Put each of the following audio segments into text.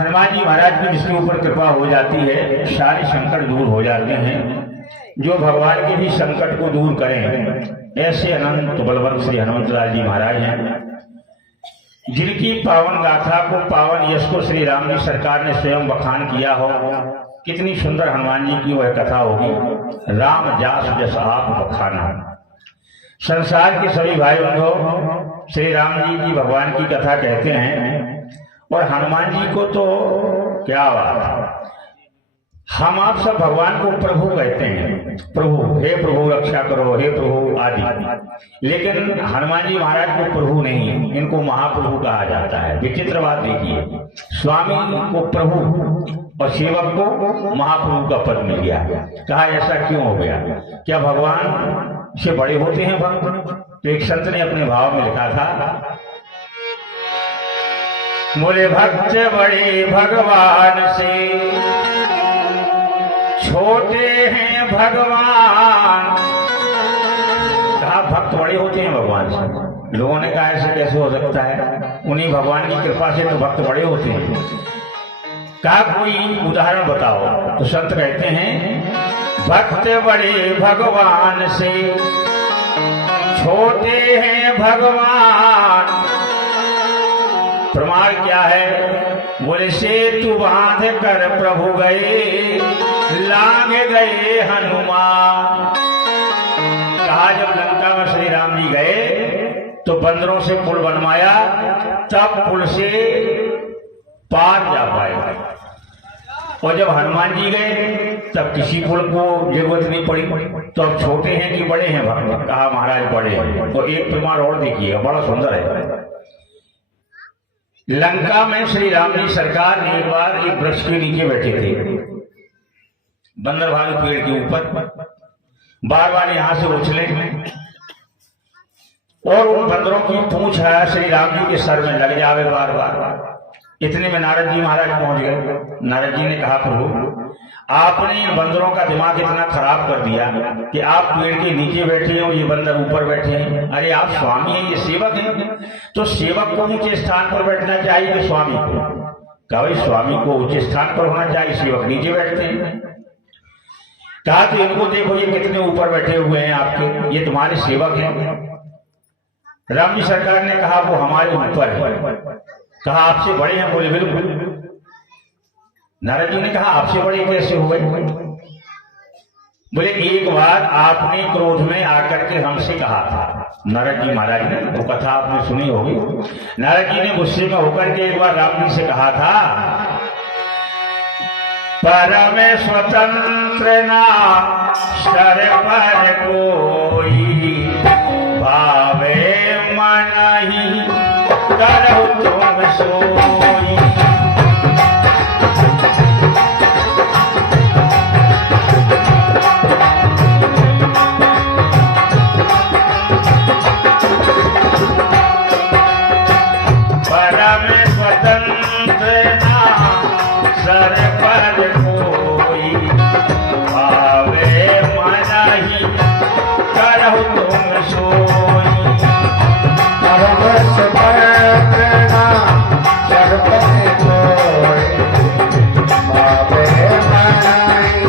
हनुमान जी महाराज की जिसके ऊपर कृपा हो जाती है सारे संकट दूर हो जाते हैं। जो भगवान के भी संकट को दूर करें ऐसे अनंत बलवंत श्री हनुमंतलाल जी महाराज हैं, जिनकी पावन गाथा को, पावन यश को श्री राम जी सरकार ने स्वयं बखान किया हो। कितनी सुंदर हनुमान जी की वह कथा होगी। राम जास जस आप बखाना। संसार के सभी भाई बंधुओं श्री राम जी की भगवान की कथा कहते हैं, और हनुमान जी को तो क्या बात, हम आप सब भगवान को प्रभु कहते हैं। प्रभु, हे प्रभु रक्षा करो, हे प्रभु आदि। लेकिन हनुमान जी महाराज को प्रभु नहीं, इनको महाप्रभु कहा जाता है। विचित्र बात देखिए, स्वामी को प्रभु और सेवक को महाप्रभु का पद मिल गया। कहा ऐसा क्यों हो गया? क्या भगवान से बड़े होते हैं भक्त? तो एक संत ने अपने भाव में लिखा था, बोले भक्त बड़े भगवान से, छोटे हैं भगवान। कहा भक्त बड़े होते हैं भगवान से। लोगों ने कहा ऐसे कैसे हो सकता है? उन्हीं भगवान की कृपा से तो भक्त बड़े होते हैं। कहा कोई उदाहरण बताओ। तो संत कहते हैं भक्त बड़े भगवान से, छोटे हैं भगवान। प्रमाण क्या है? बोले सेतु बांध कर प्रभु गए, लांग गए हनुमान। कहा जब लंका में श्री राम जी गए तो बंदरों से पुल बनवाया, तब पुल से पार जा पाए। और जब हनुमान जी गए तब किसी पुल को जरूरत नहीं पड़ी। तो अब छोटे हैं कि बड़े हैं भक्त? कहा महाराज बड़े हैं। तो एक प्रमाण और देखिएगा, बड़ा सुंदर है। लंका में श्री राम जी सरकार एक बार एक वृक्ष के नीचे बैठे थे, बंदर भालू पेड़ के ऊपर। बार बार यहां से उछले और उन बंदरों की पूंछ है श्री राम जी के सर में लग जावे बार बार। इतने में नारद जी महाराज पहुंच गए। नारद जी ने कहा प्रभु आपने इन बंदरों का दिमाग इतना खराब कर दिया कि आप पेड़ के नीचे बैठे हो, ये बंदर ऊपर बैठे हैं। अरे आप स्वामी हैं, ये सेवक हैं, तो सेवक को ऊंचे स्थान पर बैठना चाहिए कि स्वामी को? कहा भाई स्वामी को ऊंचे स्थान पर होना चाहिए, सेवक नीचे बैठते हैं। कहा तो इनको देखो ये कितने ऊपर बैठे हुए हैं आपके, ये तुम्हारे सेवक हैं। राम जी सरकार ने कहा वो हमारे ऊपर है। कहा आपसे बड़े हैं? बोले बिल्कुल। नारद जी ने कहा आपसे बड़े कैसे हुए? बोले एक बार आपने क्रोध में आकर के हमसे कहा था। नारद जी महाराज ने वो कथा आपने सुनी होगी। नारद जी ने गुस्से में होकर के एक बार राम जी से कहा था, परम स्वतंत्र ना शर पर कोई, भावे मन ही करहु तुम सोई। परम स्वतंत्र ना सर पर कोई, भावे मन ही करहु तुम सोई। परम स्वतंत्र ना सर पर कोई, भावे मन ही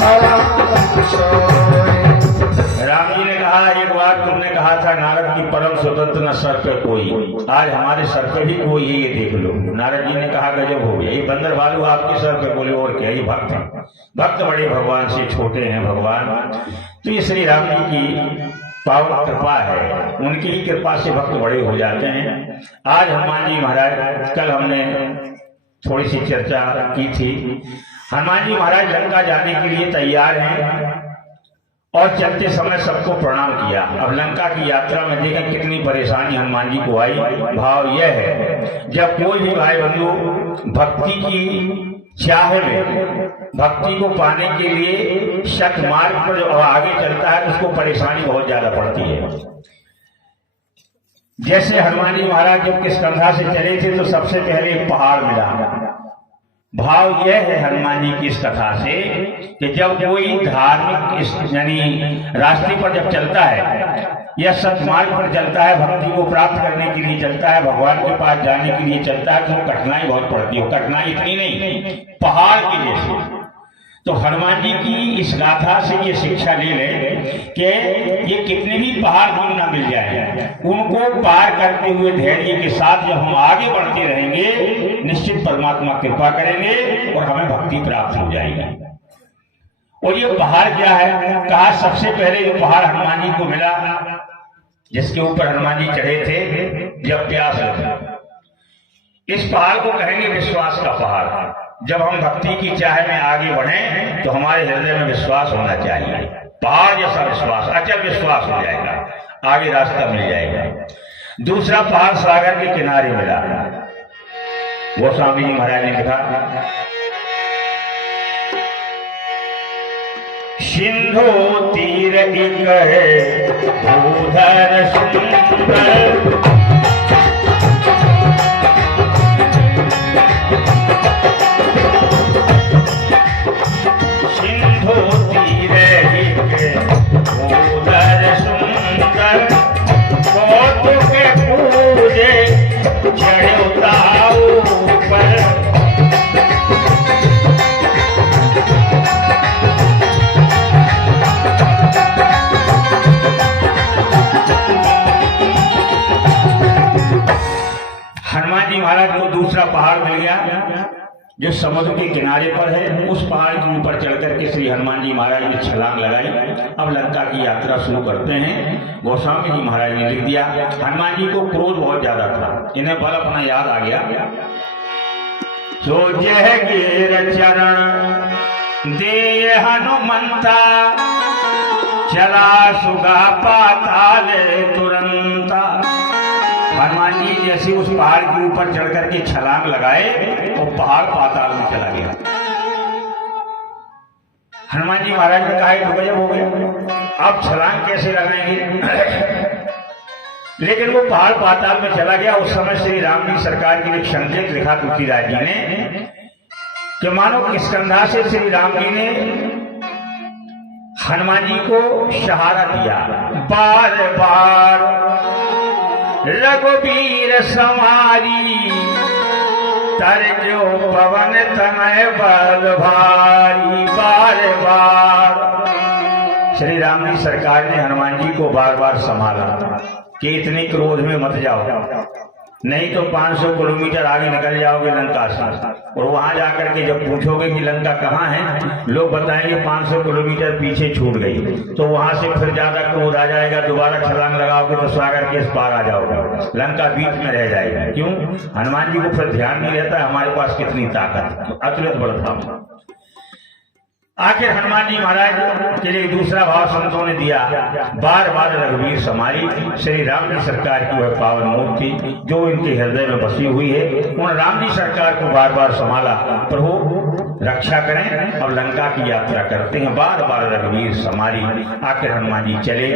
करहु तुम सोई। राम जी ने कहा एक बार तुमने कहा था नारद की परम स्वतंत्र न सर पे कोई, आज हमारे सर पे भी कोई है, ये देख लो। नारद जी ने कहा गजब हो गया, ये बंदर भालू आपके सर पे? बोले और क्या, ये भक्त हैं। भक्त बड़े भगवान से, छोटे हैं भगवान। तो ये श्री राम जी की पावन कृपा है, उनकी ही कृपा से भक्त बड़े हो जाते हैं। आज हनुमान जी महाराज, कल हमने थोड़ी सी चर्चा की थी, हनुमान जी महाराज लंका जाने के लिए तैयार हैं और चलते समय सबको प्रणाम किया। अब लंका की यात्रा में देखें कितनी परेशानी हनुमान जी को आई। भाव यह है जब कोई भी भाई बंधु भक्ति की चाह में, भक्ति को पाने के लिए शत मार्ग पर जो आगे चलता है उसको परेशानी बहुत ज्यादा पड़ती है। जैसे हनुमान जी महाराज जब किस कंधा से चले थे तो सबसे पहले एक पहाड़ मिला, भाव यह है हनुमान जी की इस कथा से कि जब कोई धार्मिक यानी रास्ते पर जब चलता है या सत्मार्ग पर चलता है, भक्ति को प्राप्त करने के लिए चलता है, भगवान के पास जाने के लिए चलता है, तो कठिनाई बहुत पड़ती है। कठिनाई इतनी नहीं, पहाड़ के जैसे। तो हनुमान जी की इस गाथा से ये शिक्षा ले लें कि ये कितने भी पहाड़ क्यों ना मिल जाए, उनको पार करते हुए धैर्य के साथ जब हम आगे बढ़ते रहेंगे, निश्चित परमात्मा कृपा करेंगे और हमें भक्ति प्राप्त हो जाएगी। और ये पहाड़ क्या है? कहा सबसे पहले जो पहाड़ हनुमान जी को मिला, जिसके ऊपर हनुमान जी चढ़े थे जब प्यास लगी, इस पहाड़ को कहेंगे विश्वास का पहाड़। जब हम भक्ति की चाह में आगे बढ़ें तो हमारे हृदय में विश्वास होना चाहिए, पहाड़ जैसा विश्वास, अचल विश्वास हो जाएगा, आगे रास्ता मिल जाएगा। दूसरा पहाड़ सागर के किनारे मिला, वो स्वामी जी महाराज ने लिखा, सिंधु तीर एक है भूधर सुंदर, हनुमान जी महाराज को दूसरा पहाड़ मिल गया जो समुद्र के किनारे पर है। उस पहाड़ के ऊपर चढ़कर के श्री हनुमान जी महाराज ने छलांग लगाई। अब लंका की यात्रा शुरू करते हैं। गोस्वामी जी महाराज ने लिख दिया, हनुमान जी को क्रोध बहुत ज्यादा था, इन्हें बल अपना याद आ गया। सो जय गिर चरण दे हनुमंता, चला सुगा पाताल तुरंता। हनुमान जी जैसे उस पहाड़ के ऊपर चढ़ करके छलांग लगाए और पहाड़ पाताल में चला गया। हनुमान जी महाराज ने कहा तो गजब हो गया, अब छलांग कैसे लगाएंगे? लेकिन वो पहाड़ पाताल में चला गया। उस समय श्री राम जी सरकार की एक संकेत लिखा तुलसीदास जी ने कि मानो किष्किंधा से श्री राम जी ने हनुमान जी को सहारा दिया। बार बार रघुवीर समारी, तरजो पवन तनय बल भारी। बार बार श्री राम जी सरकार ने हनुमान जी को बार बार संभाला कि इतने क्रोध में मत जाओ, नहीं तो 500 किलोमीटर आगे निकल जाओगे लंका से, और वहां जाकर के जब पूछोगे कि लंका कहाँ है, लोग बताएंगे 500 किलोमीटर पीछे छूट गई, तो वहां से फिर ज्यादा क्रोध आ जाएगा। दोबारा छलांग लगाओगे तो सागर के इस पार आ जाओगे, लंका बीच में रह जाएगी। क्यों? हनुमान जी को फिर ध्यान नहीं रहता है हमारे पास कितनी ताकत, अतुलित बल था। आखिर हनुमान जी महाराज के लिए दूसरा भाव संतों ने दिया, बार बार रघुवीर समारी। श्री राम जी सरकार की वह पावन मूर्ति जो इनके हृदय में बसी हुई है, उन राम जी सरकार को बार बार संभाला, प्रभु रक्षा करें। अब लंका की यात्रा करते हैं, बार बार रघुवीर समारी। आखिर हनुमान जी चले।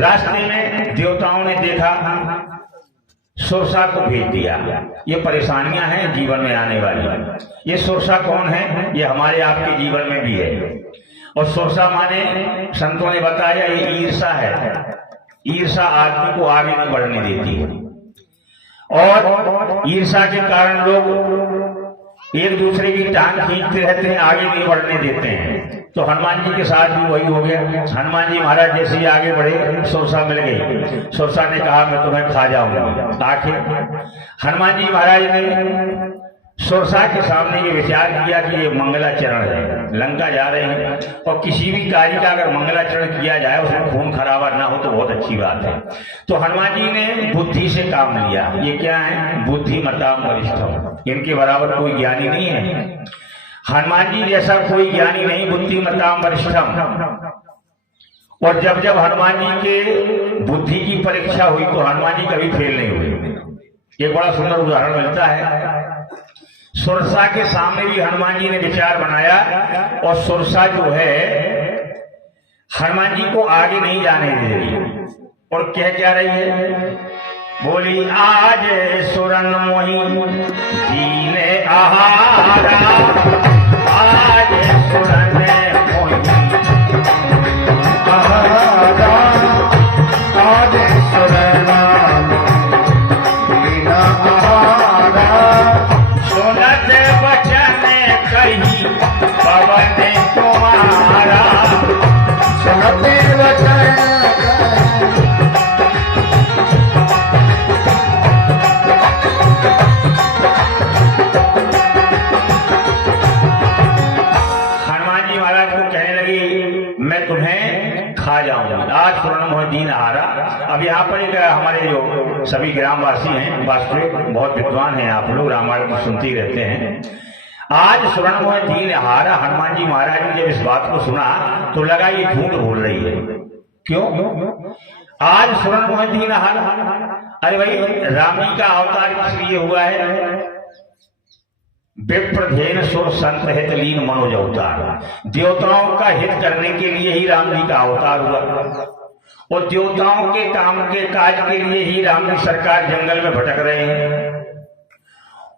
रास्ते में देवताओं ने देखा, सुरसा को भेज दिया। ये परेशानियां हैं जीवन में आने वाली। ये सुरसा कौन है? ये हमारे आपके जीवन में भी है। और सुरसा माने संतों ने बताया ये ईर्षा है। ईर्षा आदमी को आगे नहीं बढ़ने देती है, और ईर्षा के कारण लोग एक दूसरे की टांग खींचते रहते हैं, आगे नहीं बढ़ने देते हैं। तो हनुमान जी के साथ भी वही हो गया। हनुमान जी महाराज जैसे ही आगे बढ़े, सुरसा मिल गई। सुरसा ने कहा मैं तुम्हें खा जाऊंगा। आखिर हनुमान जी महाराज ने सुरसा के सामने ये विचार किया कि ये मंगलाचरण है, लंका जा रहे हैं, और किसी भी कार्य का अगर मंगलाचरण किया जाए उसमें खून खराबा ना हो तो बहुत अच्छी बात है। तो हनुमान जी ने बुद्धि से काम लिया। ये क्या है? बुद्धिमताम वरिष्ठम, इनके बराबर कोई ज्ञानी नहीं है। हनुमान जी जैसा कोई ज्ञानी नहीं, बुद्धिमताम वरिष्ठम। और जब जब हनुमान जी के बुद्धि की परीक्षा हुई तो हनुमान जी कभी फेल नहीं हुए। एक बड़ा सुंदर उदाहरण मिलता है। सुरसा के सामने भी हनुमान जी ने विचार बनाया, और सुरसा जो है हनुमान जी को आगे नहीं जाने दे रही, और कह क्या रही है बोली आज सुरन मोही दीन आहारा, आज सुरन मोही आहारा, आज सुरन दीन आहारा। सुनत वचन कही पवन तुम्हारा, सुनते वचन खा जाऊंगा। आज सुवर्णमोहदीन आहारा। अब यहाँ पर एक हमारे जो सभी ग्रामवासी हैं, वास्तविक बहुत विद्वान हैं, आप लोग रामायण को सुनते ही रहते हैं। आज सुवर्णमोहदीन आहारा, हनुमान जी महाराज ने जब इस बात को सुना तो लगा ये झूठ बोल रही है। क्यों? आज सुवर्णमोहदीन आहारा, अरे भाई राम जी का अवतार किस लिए हुआ है? विप्रधेन सुर संत हित लीन मनोज अवतार, देवताओं का हित करने के लिए ही राम जी का अवतार हुआ, और देवताओं के काम के काज के लिए ही राम जी सरकार जंगल में भटक रहे हैं,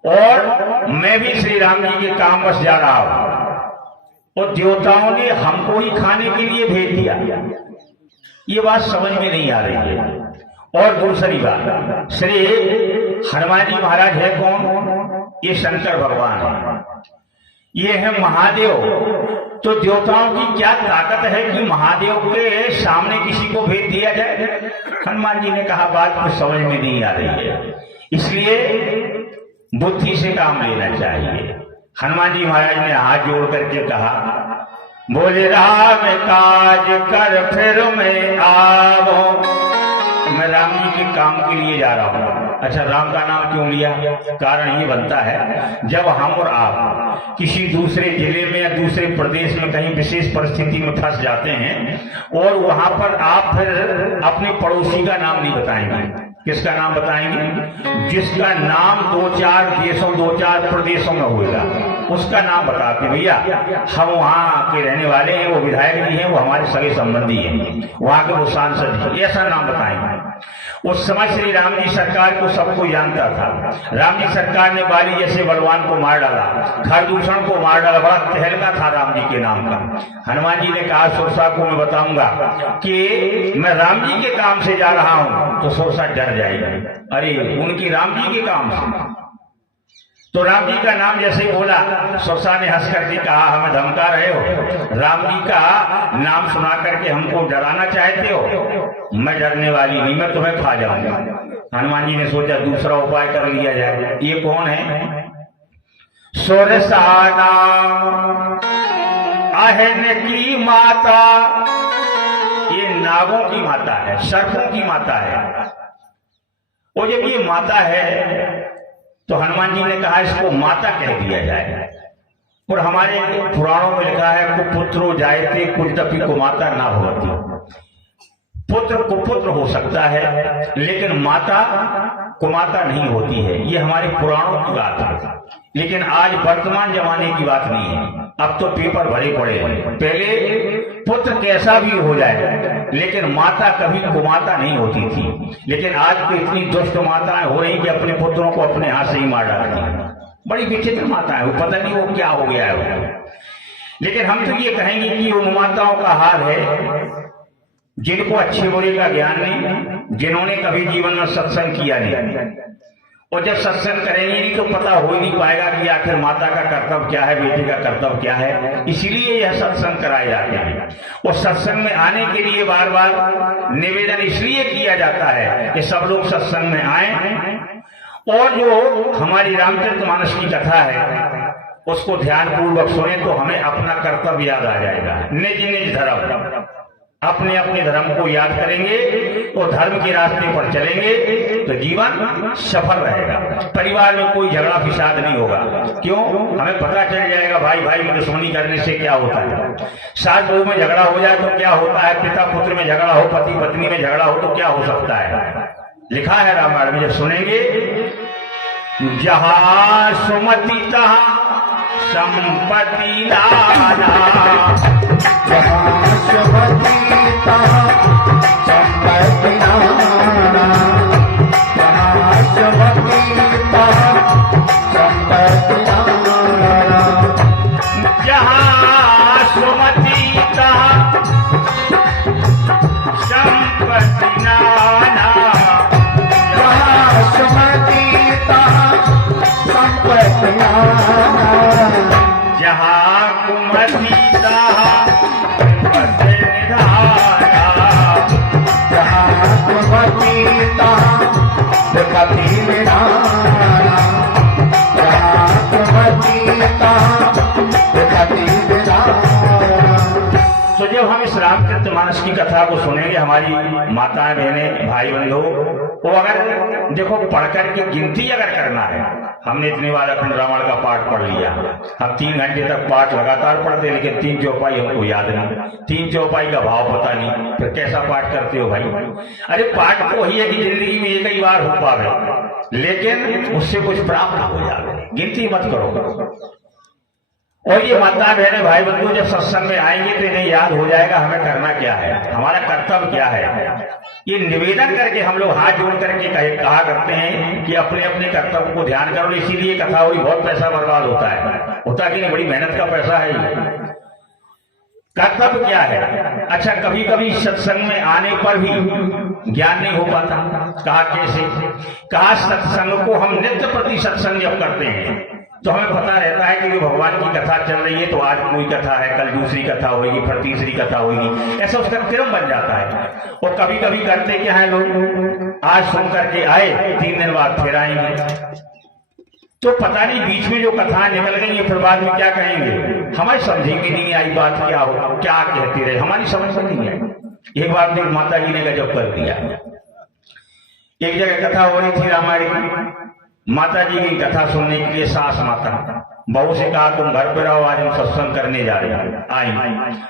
और मैं भी श्री राम जी के काम बस जा रहा हूं, और देवताओं ने हमको ही खाने के लिए भेज दिया। ये बात समझ में नहीं आ रही है। और दूसरी बात, श्री हनुमान जी महाराज है कौन? ये शंकर भगवान है, ये है महादेव। तो देवताओं की क्या ताकत है कि महादेव के सामने किसी को भेज दिया जाए? हनुमान जी ने कहा बात कुछ समझ में नहीं आ रही है, इसलिए बुद्धि से काम लेना चाहिए। हनुमान जी महाराज ने हाथ जोड़ करके कहा, बोले राम काज कर फिर मैं आवो, मैं राम जी के काम के लिए जा रहा हूं। अच्छा, राम का नाम क्यों लिया? कारण ये बनता है, जब हम और आप किसी दूसरे जिले में या दूसरे प्रदेश में कहीं विशेष परिस्थिति में फंस जाते हैं और वहां पर आप फिर अपने पड़ोसी का नाम नहीं बताएंगे। किसका नाम बताएंगे? जिसका नाम 2-4 देशों 2-4 प्रदेशों में होगा, उसका नाम बताते भैया हम वहाँ के रहने वाले हैं, वो विधायक जी हैं, वो हमारे सगे संबंधी हैं, वहाँ के वो सांसद जी, ऐसा नाम बताएंगे। उस समय श्री राम जी सरकार को सबको जानता था। राम जी सरकार ने बाली जैसे बलवान को मार डाला, खरदूषण को मार डाला, बड़ा तहलका था राम जी के नाम का। हनुमान जी ने कहा सुरसा को मैं बताऊंगा कि मैं राम जी के काम से जा रहा हूं, तो सुरसा डर जाएगी। अरे उनकी राम जी के काम से, तो राम जी का नाम जैसे बोला, सुरसा ने हंस करके कहा हमें धमका रहे हो? राम जी का नाम सुना करके हमको डराना चाहते हो? मैं डरने वाली नहीं, मैं तुम्हें खा जाऊंगा। हनुमान जी ने सोचा दूसरा उपाय कर लिया जाए। ये कौन है? सुरसा नाम अहन की माता, ये नागों की माता है, सर्पों की माता है। और जब ये माता है तो हनुमान जी ने कहा इसको माता कह दिया जाए। और हमारे पुराणों में लिखा है कुपुत्रो जायते कुजदपि कुमाता ना होती। पुत्र कुपुत्र हो सकता है, लेकिन माता कुमाता नहीं होती है। ये हमारे पुराणों की बात है, लेकिन आज वर्तमान जमाने की बात नहीं है। अब तो पेपर भरे पड़े हैं। पहले पुत्र कैसा भी हो जाए, लेकिन माता कभी कुमाता नहीं होती थी। लेकिन आज तो इतनी दुष्ट माताएं हो रही कि अपने पुत्रों को अपने हाथ से ही मार डालती हैं। बड़ी विचित्र माताएं, वो पता नहीं वो क्या हो गया है वो। लेकिन हम तो ये कहेंगे कि उन माताओं का हाल है जिनको अच्छे बुरे का ज्ञान नहीं, जिन्होंने कभी जीवन में सत्संग किया नहीं, और जब सत्संग करेंगे नहीं तो पता हो ही नहीं पाएगा कि आखिर माता का कर्तव्य क्या है, बेटे का कर्तव्य क्या है। इसीलिए यह सत्संग कराए जाते हैं। और सत्संग में आने के लिए बार बार निवेदन इसलिए किया जाता है कि सब लोग सत्संग में आए, और जो हमारी रामचरितमानस की कथा है उसको ध्यान पूर्वक सुने तो हमें अपना कर्तव्य याद आ जाएगा। निज निज धर्म, अपने अपने धर्म को याद करेंगे और धर्म के रास्ते पर चलेंगे तो जीवन सफल रहेगा। परिवार में कोई झगड़ा फिसाद नहीं होगा। क्यों? हमें पता चल जाएगा भाई भाई में दुश्मनी करने से क्या होता है। सास बहू में झगड़ा हो जाए तो क्या होता है, पिता पुत्र में झगड़ा हो, पति पत्नी में झगड़ा हो तो क्या हो सकता है। लिखा है रामायण में, जब सुनेंगे जहां सुमति तहां संपत्ति लाना, जहां सुमति तहां संपत्ति लाना, जहाँ कुमति तहाँ पद निधारा, जहाँ कुमति तहाँ विपत्ति निधारा, जहाँ कुमति तहाँ विपत्ति निधारा। तो जब हम इस रामचरित मानस की कथा को सुनेंगे, हमारी माताएं बहनें भाई बंधु, वो अगर देखो पढ़कर के गिनती अगर करना है, हमने इतनी बार अखंड रामायण का पाठ पढ़ लिया, हम 3 घंटे तक पाठ लगातार पढ़ते हैं, लेकिन 3 चौपाई हमको याद नहीं, 3 चौपाई का भाव पता नहीं, फिर कैसा पाठ करते हो भाई? अरे पाठ तो वही है कि जिंदगी में एक ही बार हो पावे, लेकिन उससे कुछ प्राप्त हो जाए, गिनती मत करो। और ये माता बहने भाई बंधु जब सत्संग में आएंगे तो इन्हें याद हो जाएगा हमें करना क्या है, हमारा कर्तव्य क्या है। ये निवेदन करके हम लोग हाथ जोड़ करके कहा करते हैं कि अपने अपने कर्तव्य को ध्यान करो, इसीलिए कथा हुई बहुत पैसा बर्बाद होता कि नहीं, बड़ी मेहनत का पैसा है ये। कर्तव्य क्या है? अच्छा, कभी कभी सत्संग में आने पर भी ज्ञान नहीं हो पाता। कहा कैसे? कहा सत्संग को हम नित्य प्रति सत्संग जब करते हैं तो हमें पता रहता है कि भगवान की कथा चल रही है, तो आज कोई कथा है, कल दूसरी कथा होगी, फिर तीसरी कथा होगी, ऐसा उसका क्रम बन जाता है। और कभी कभी करते क्या है लोग, आज सुन करके आए, 3 दिन बाद फिर आएंगे, तो पता नहीं बीच में जो कथाएं निकल गई है फिर बाद में क्या कहेंगे, हमारी समझी में नहीं आई बात, क्या हो क्या कहती रहे, हमारी समझ में नहीं आई। एक बार तो माता जी ने गजब कर दिया। एक जगह कथा हो रही थी रामायण की, माता जी की कथा सुनने के लिए सास माता बहू से कहा तुम घर पे रहो, आज हम सत्संग करने जा रहे हैं। आई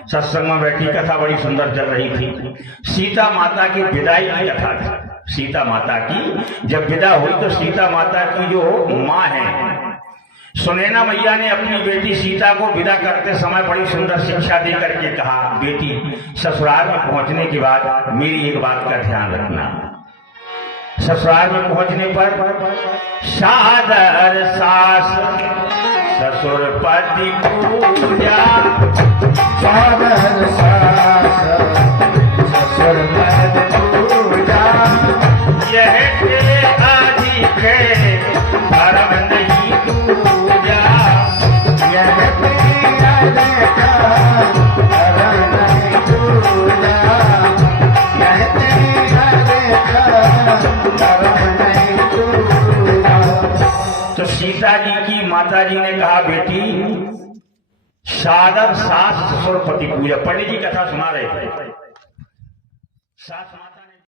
सत्संग में बैठी, कथा बड़ी सुंदर चल रही थी। सीता माता की विदाई की कथा थी। सीता माता की जब विदा हुई तो सीता माता की जो माँ है सुनैना मैया ने अपनी बेटी सीता को विदा करते समय बड़ी सुंदर शिक्षा दे करके कहा, बेटी ससुराल में पहुंचने के बाद मेरी एक बात का ध्यान रखना। ससुराल में पहुंचने पर सादर सास ससुर पति पूजा, सादर सास ससुर पति पूजा, यह के अधिक धर्म नहीं दूजा, यह के अधिक धर्म नहीं दूजा, यह के अधिक धर्म नहीं दूजा। तो सीता जी की माता जी ने कहा, बेटी सादर सास ससुर पति पूजा। पंडित जी कथा सुना रहे थे, सास माता